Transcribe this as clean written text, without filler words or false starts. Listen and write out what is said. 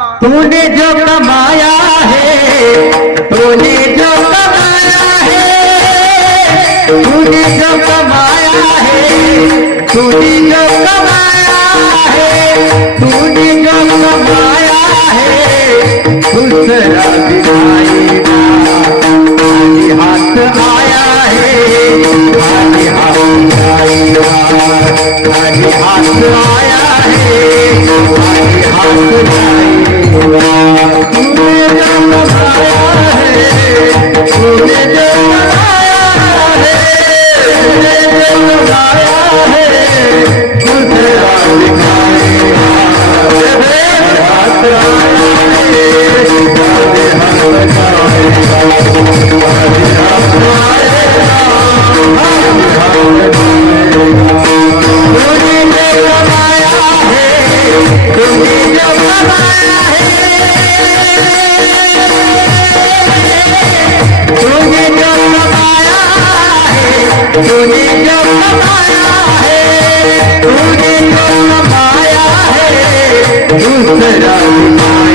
तूने जो कमाया है, तूने जो कमाया है, तूने जो कमाया है, तूने जो कमाया है, तूने जो कमाया है, दूसरा दिखाएगा। खाली हाथ आया है, खाली हाथ आएगा, खाली हाथ आया है, खाली हाथ जाएगा। तूने जो कमाया है, तूने जो कमाया है, तूने जो कमाया है, दूसरा दिखाएगा। हाथ आया है, खाली हाथ जाएगा, खाली हाथ आएगा, खाली हाथ जाएगा। तूने जो कमाया है, तूने जो कमाया है, तूने जो कमाया है, तूने जो कमाया है, तूने जो कमाया है, दूसरा दिखाएगा।